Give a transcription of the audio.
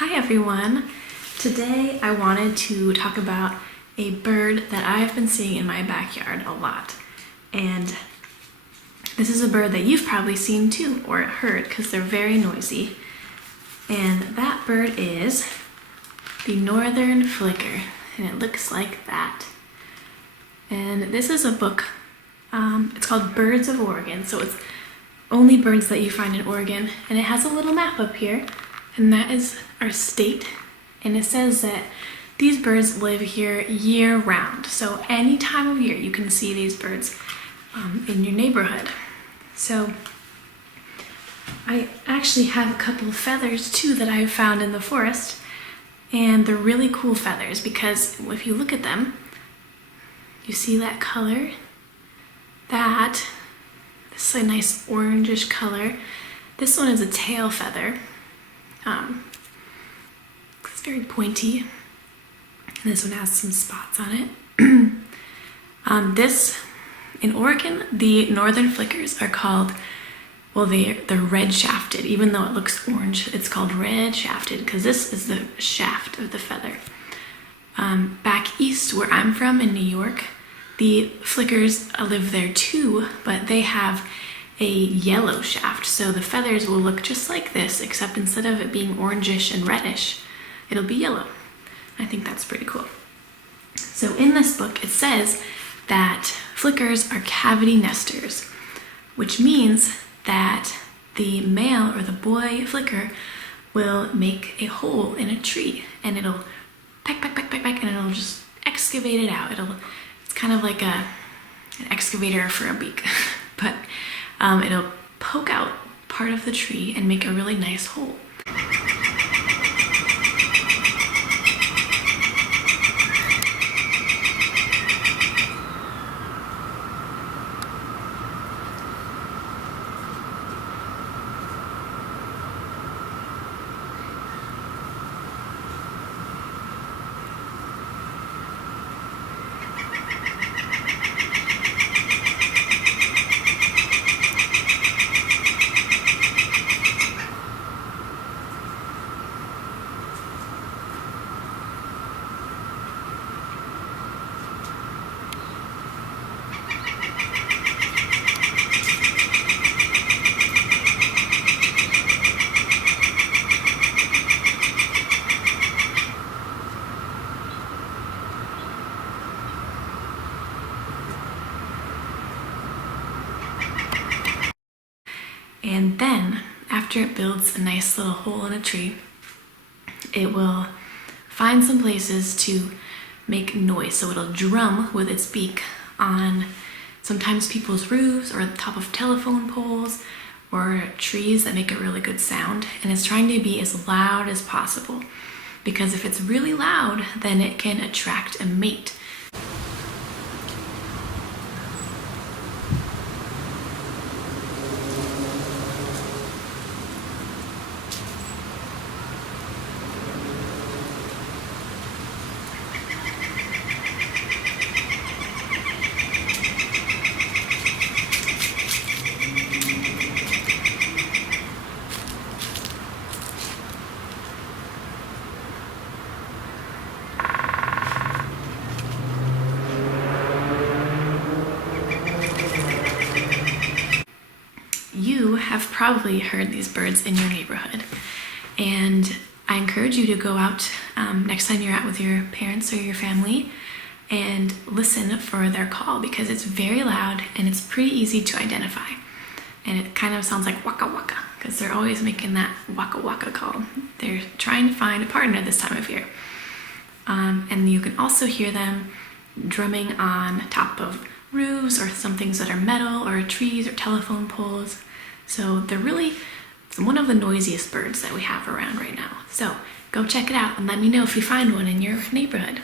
Hi everyone! Today I wanted to talk about a bird that I've been seeing in my backyard a lot. And this is a bird that you've probably seen too, or heard, because they're very noisy. And that bird is the northern flicker, and it looks like that. And this is a book, it's called Birds of Oregon, so it's only birds that you find in Oregon, and it has a little map up here, and that is our state, and it says that these birds live here year-round, so any time of year you can see these birds in your neighborhood. So I actually have a couple of feathers too that I found in the forest, and they're really cool feathers because if you look at them, you see that color? This is a nice orangish color. This one is a tail feather. It's very pointy. And this one has some spots on it. In Oregon, the northern flickers are called, well, they're red-shafted. Even though it looks orange, it's called red-shafted because this is the shaft of the feather. Back east, where I'm from in New York, the flickers live there too, but they have a yellow shaft, so the feathers will look just like this, except instead of it being orangish and reddish, it'll be yellow. I think that's pretty cool. So in this book, it says that flickers are cavity nesters, which means that the male or the boy flicker will make a hole in a tree, and it'll peck, and it'll just excavate it out. It's kind of like an excavator for a beak, but it'll poke out part of the tree and make a really nice hole. And then, after it builds a nice little hole in a tree, it will find some places to make noise. So it'll drum with its beak on sometimes people's roofs or the top of telephone poles or trees that make a really good sound. And it's trying to be as loud as possible, because if it's really loud, then it can attract a mate. You have probably heard these birds in your neighborhood, and I encourage you to go out next time you're out with your parents or your family and listen for their call, because it's very loud and it's pretty easy to identify. And it kind of sounds like waka waka, because they're always making that waka waka call. They're trying to find a partner this time of year. And you can also hear them drumming on top of roofs or some things that are metal or trees or telephone poles. So they're really one of the noisiest birds that we have around right now. So go check it out and let me know if you find one in your neighborhood.